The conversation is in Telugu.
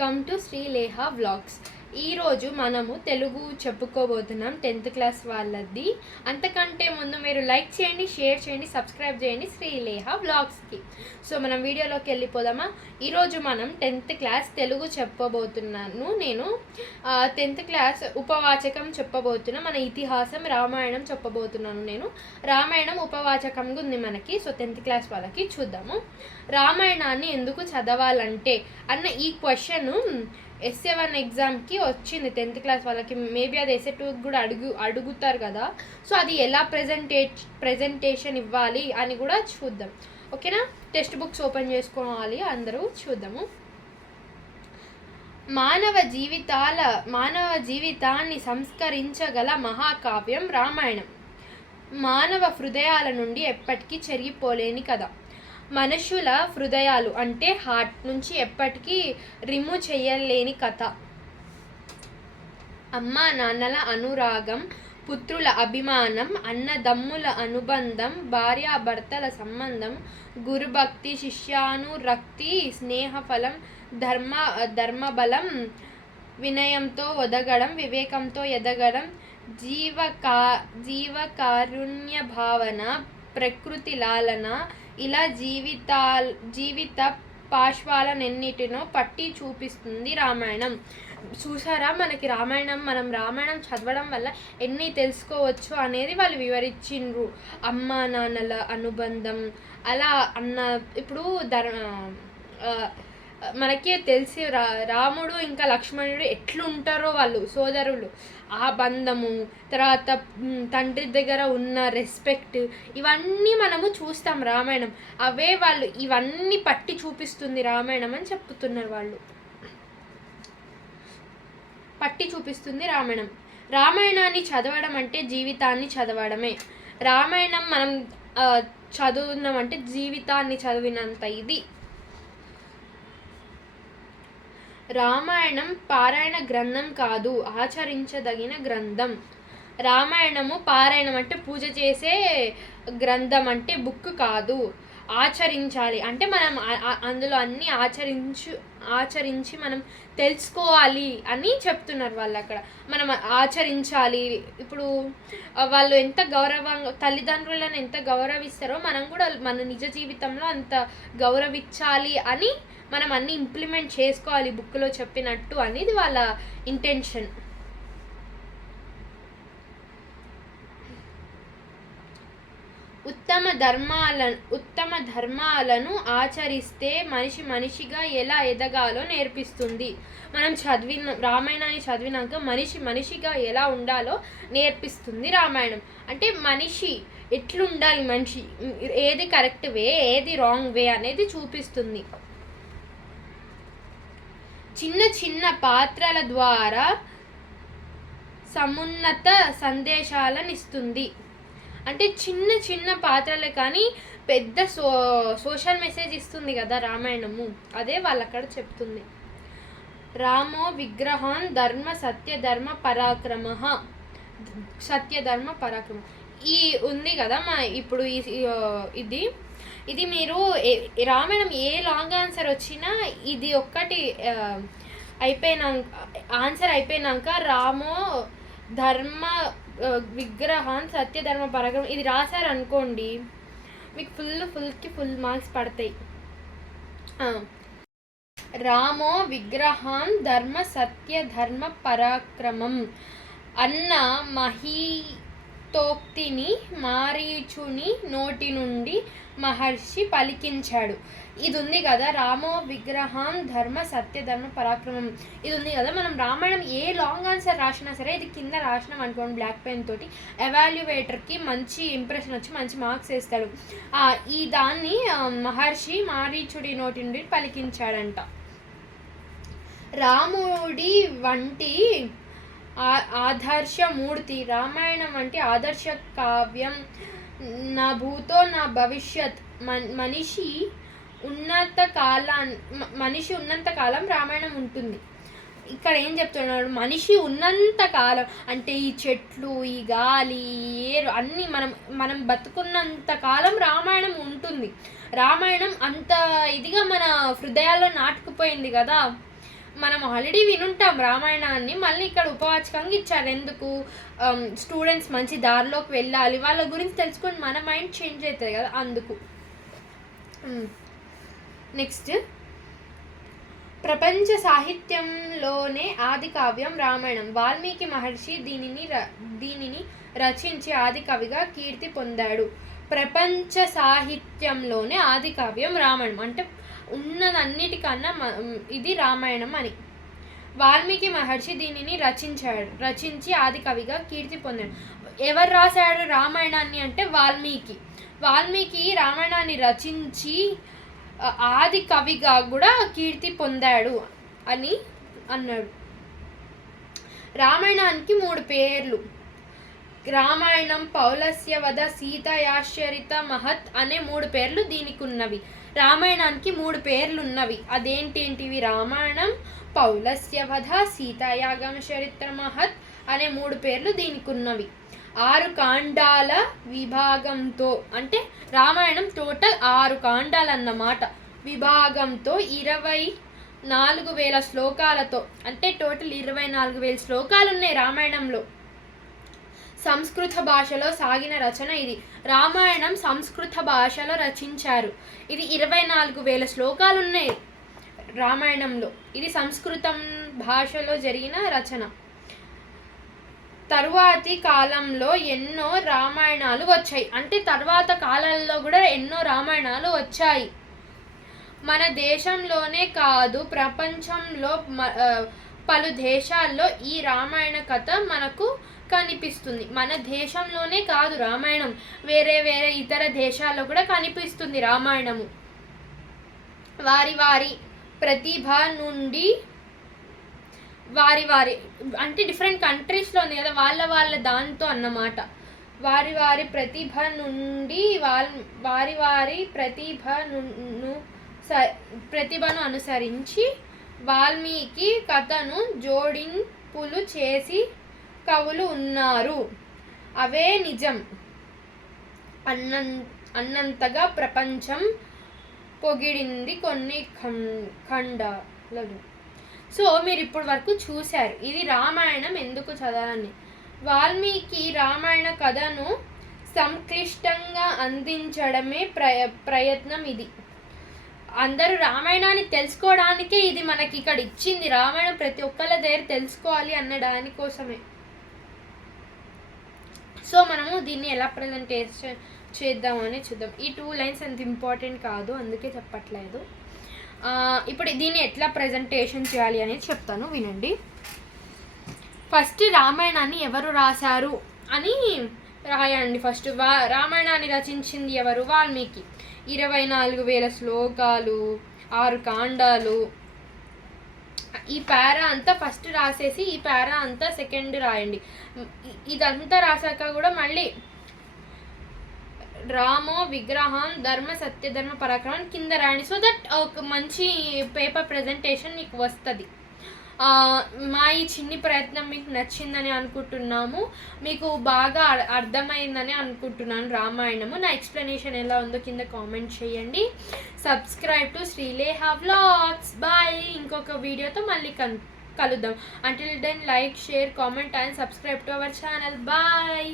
Welcome to Srileha vlogs. ఈరోజు మనము తెలుగు చెప్పుకోబోతున్నాం 10th క్లాస్ వాళ్ళది. అంతకంటే ముందు మీరు లైక్ చేయండి, షేర్ చేయండి, సబ్స్క్రైబ్ చేయండి శ్రీలేహ వ్లాగ్స్కి. సో మనం వీడియోలోకి వెళ్ళిపోదామా. ఈరోజు మనం 10th క్లాస్ తెలుగు చెప్పబోతున్నాను. నేను 10th క్లాస్ ఉపవాచకం చెప్పబోతున్నా. మన ఇతిహాసం రామాయణం చెప్పబోతున్నాను. నేను రామాయణం ఉపవాచకంగా ఉంది మనకి. సో 10th క్లాస్ వాళ్ళకి చూద్దాము. రామాయణాన్ని ఎందుకు చదవాలంటే అన్న ఈ క్వశ్చన్ SA1 ఎగ్జామ్కి వచ్చింది 10th క్లాస్ వాళ్ళకి. మేబీ అది SA2 కూడా అడుగుతారు కదా. సో అది ఎలా ప్రెజెంటేషన్ ఇవ్వాలి అని కూడా చూద్దాం. ఓకేనా. టెక్స్ట్ బుక్స్ ఓపెన్ చేసుకోవాలి, అందరూ చూద్దాము. మానవ జీవితాన్ని సంస్కరించగల మహాకావ్యం రామాయణం. మానవ హృదయాల నుండి ఎప్పటికీ చెరిగిపోలేని కథ. మనుషుల హృదయాలు అంటే హార్ట్ నుంచి ఎప్పటికీ రిమూవ్ చేయలేని కథ. అమ్మా నాన్నల అనురాగం, పుత్రుల అభిమానం, అన్నదమ్ముల అనుబంధం, భార్యాభర్తల సంబంధం, గురుభక్తి, శిష్యానురక్తి, స్నేహఫలం, ధర్మబలం, వినయంతో ఒదగడం, వివేకంతో ఎదగడం, జీవకారుణ్య భావన, ప్రకృతి లాలన, ఇలా జీవిత పాశ్వాలనెన్నిటినో పట్టి చూపిస్తుంది రామాయణం. చూసారా, మనకి మనం రామాయణం చదవడం వల్ల ఎన్ని తెలుసుకోవచ్చు అనేది వాళ్ళు వివరించిండ్రు. అమ్మా నాన్నల అనుబంధం అలా ఇప్పుడు మనకి తెలిసి రాముడు ఇంకా లక్ష్మణుడు ఎట్లుంటారో వాళ్ళు సోదరులు, ఆ బంధము, తర్వాత తండ్రి దగ్గర ఉన్న రెస్పెక్ట్, ఇవన్నీ మనము చూస్తాం రామాయణం. అవే వాళ్ళు ఇవన్నీ పట్టి చూపిస్తుంది రామాయణం అని చెప్తున్నారు వాళ్ళు. పట్టి చూపిస్తుంది రామాయణం. రామాయణాన్ని చదవడం అంటే జీవితాన్ని చదవడమే. రామాయణం మనం చదువున్నామంటే జీవితాన్ని చదివినంత ఇది. రామాయణం పారాయణ గ్రంథం కాదు, ఆచరించదగిన గ్రంథం. రామాయణము పారాయణం అంటే పూజ చేసే గ్రంథం అంటే బుక్ కాదు. ఆచరించాలి అంటే మనం అందులో అన్నీ ఆచరించి మనం తెలుసుకోవాలి అని చెప్తున్నారు వాళ్ళు అక్కడ. మనం ఆచరించాలి. ఇప్పుడు వాళ్ళు ఎంత గౌరవంగా తల్లిదండ్రులను ఎంత గౌరవిస్తారో మనం కూడా మన నిజ జీవితంలో అంత గౌరవించాలి అని మనం అన్నీ ఇంప్లిమెంట్ చేసుకోవాలి బుక్లో చెప్పినట్టు అనేది వాళ్ళ ఇంటెన్షన్. ఉత్తమ ధర్మాలను ఆచరిస్తే మనిషిగా ఎలా ఎదగాలో నేర్పిస్తుంది. మనం రామాయణాన్ని చదివినాక మనిషిగా ఎలా ఉండాలో నేర్పిస్తుంది రామాయణం. అంటే మనిషి ఎట్లుండాలి, మనిషి ఏది కరెక్ట్ వే, ఏది రాంగ్ వే అనేది చూపిస్తుంది. చిన్న పాత్రల ద్వారా సమున్నత సందేశాలను ఇస్తుంది. అంటే చిన్న పాత్రలే కానీ పెద్ద సోషల్ మెసేజ్ ఇస్తుంది కదా రామాయణము. అదే వాళ్ళు అక్కడ చెప్తుంది. రామో విగ్రహాన్ ధర్మ సత్యధర్మ పరాక్రమ ఈ ఉంది కదా ఇప్పుడు ఇది మీరు రామాయణం ఏ లాంగ్ ఆన్సర్ వచ్చినా ఇది ఒక్కటి ఆన్సర్ అయిపోయినాక రామో ధర్మ విగ్రహాన్ సత్యధర్మ పరాక్రమం ఇది రాశారనుకోండి, మీకు ఫుల్ మార్క్స్ పడతాయి. రామో విగ్రహాన్ ధర్మ సత్యధర్మ పరాక్రమం అన్న మహీతోక్తిని మారీచుని నోటి నుండి మహర్షి పలికించాడు. ఇది ఉంది కదా, రామో విగ్రహం ధర్మ సత్యధర్మ పరాక్రమం. ఇది ఉంది కదా, మనం రామాయణం ఏ లాంగ్ ఆన్సర్ రాసినా సరే ఇది కింద రాసినాం అనుకోండి బ్లాక్ పెన్ తోటి, ఎవాల్యుయేటర్కి మంచి ఇంప్రెషన్ వచ్చి మంచి మార్క్స్ వేస్తాడు. ఈ దాన్ని మహర్షి మారీచుడి నోటి నుండి పలికించాడంట. రాముడి వంటి ఆదర్శమూర్తి, రామాయణం వంటి ఆదర్శ కావ్యం, నా భూతో నా భవిష్యత్, మనిషి ఉన్నంత కాలం రామాయణం ఉంటుంది. ఇక్కడ ఏం చెప్తున్నాడు, మనిషి ఉన్నంత కాలం అంటే ఈ చెట్లు, ఈ గాలి, ఏరు అన్నీ మనం బతుకున్నంత కాలం రామాయణం ఉంటుంది. రామాయణం అంత ఇదిగా మన హృదయాల్లో నాటుకుపోయింది కదా. మనం ఆల్రెడీ వినుంటాం రామాయణాన్ని, మళ్ళీ ఇక్కడ ఉపవాచకంగా ఇచ్చారు. ఎందుకు? స్టూడెంట్స్ మంచి దారిలోకి వెళ్ళాలి, వాళ్ళ గురించి తెలుసుకొని మన మైండ్ చేంజ్ అవుతుంది కదా, అందుకు. నెక్స్ట్, ప్రపంచ సాహిత్యంలోనే ఆది కావ్యం రామాయణం. వాల్మీకి మహర్షి దీనిని రచించి ఆది కవిగా కీర్తి పొందాడు. ప్రపంచ సాహిత్యంలోనే ఆది కావ్యం రామాయణం అంటే ఉన్నదన్నిటికన్నా ఇది రామాయణం అని. వాల్మీకి మహర్షి దీనిని రచించి ఆది కవిగా కీర్తి పొందాడు. ఎవరు రాశాడు రామాయణాన్ని అంటే వాల్మీకి రామాయణాన్ని రచించి ఆది కవిగా కూడా కీర్తి పొందాడు అని అన్నాడు. రామాయణానికి 3 పేర్లు. రామాయణం, పౌలస్య వధ, సీతాయాశ్చరిత మహత్ అనే 3 పేర్లు దీనికి ఉన్నవి. రామాయణానికి 3 పేర్లు ఉన్నవి. అదేంటేంటివి? రామాయణం, పౌలస్య వధ, సీతాయాగమ చరిత్ర మహత్ అనే 3 పేర్లు దీనికి ఉన్నవి. 6 కాండాల విభాగంతో, అంటే రామాయణం టోటల్ 6 కాండాలు అన్నమాట. విభాగంతో 24,000 శ్లోకాలతో, అంటే టోటల్ 24,000 శ్లోకాలు ఉన్నాయి రామాయణంలో. సంస్కృత భాషలో సాగిన రచన ఇది. రామాయణం సంస్కృత భాషలో రచించారు. ఇది 24,000 శ్లోకాలు ఉన్నాయి రామాయణంలో. ఇది సంస్కృతం భాషలో జరిగిన రచన. తరువాతి కాలంలో ఎన్నో రామాయణాలు వచ్చాయి, అంటే తర్వాత కాలంలో కూడా ఎన్నో రామాయణాలు వచ్చాయి. మన దేశంలోనే కాదు, ప్రపంచంలో పలు దేశాల్లో ఈ రామాయణ కథ మనకు కనిపిస్తుంది. మన దేశంలోనే కాదు రామాయణం, వేరే ఇతర దేశాల్లో కూడా కనిపిస్తుంది రామాయణము. వారి ప్రతిభ నుండి వారి అంటే డిఫరెంట్ కంట్రీస్లో ఉంది కదా, వాళ్ళ దాంతో అన్నమాట. వారి ప్రతిభ నుండి వారి ప్రతిభను అనుసరించి వాల్మీకి కథను జోడింపులు చేసి కవులు ఉన్నారు. అవే నిజం అన్నంతగా ప్రపంచం పొగిడింది కొన్ని ఖండాలను. సో మీరు ఇప్పటి వరకు చూశారు ఇది రామాయణం ఎందుకు చదవాలని. వాల్మీకి రామాయణ కథను సంక్లిష్టంగా అందించడమే ప్రయత్నం ఇది. అందరూ రామాయణాన్ని తెలుసుకోవడానికే ఇది మనకి ఇక్కడ ఇచ్చింది. రామాయణం ప్రతి ఒక్కళ్ళ దగ్గర తెలుసుకోవాలి అన్న దానికోసమే. సో మనము దీన్ని ఎలా ప్రజెంటేషన్ చేద్దామని చూద్దాం. ఈ 2 లైన్స్ అంత ఇంపార్టెంట్ కాదు, అందుకే చెప్పట్లేదు. ఇప్పుడు దీన్ని ఎట్లా ప్రజెంటేషన్ చేయాలి అనేది చెప్తాను, వినండి. ఫస్ట్ రామాయణాన్ని ఎవరు రాశారు అని రాయండి. ఫస్ట్ రామాయణాన్ని రచించింది ఎవరు? వాల్మీకి. 24,000 శ్లోకాలు, 6 కాండాలు. ఈ పారా అంతా ఫస్ట్ రాసేసి ఈ పారా అంతా సెకండ్ రాయండి. ఇదంతా రాసాక కూడా మళ్ళీ రామో విగ్రహం ధర్మ సత్యధర్మ పరాక్రమం కింద రాయండి. సో దట్ ఒక మంచి పేపర్ ప్రజెంటేషన్ మీకు వస్తుంది. మా ఈ చిన్ని ప్రయత్నం మీకు నచ్చిందని అనుకుంటున్నాము, మీకు బాగా అర్థమైందని అనుకుంటున్నాను రామాయణము. నా ఎక్స్ప్లెనేషన్ ఎలా ఉందో కింద కామెంట్ చేయండి. Subscribe to Srileha vlogs. Bye. ఇంకొక వీడియోతో మళ్ళీ కలుద్దాం. Until then like, share, comment and subscribe to our channel. Bye.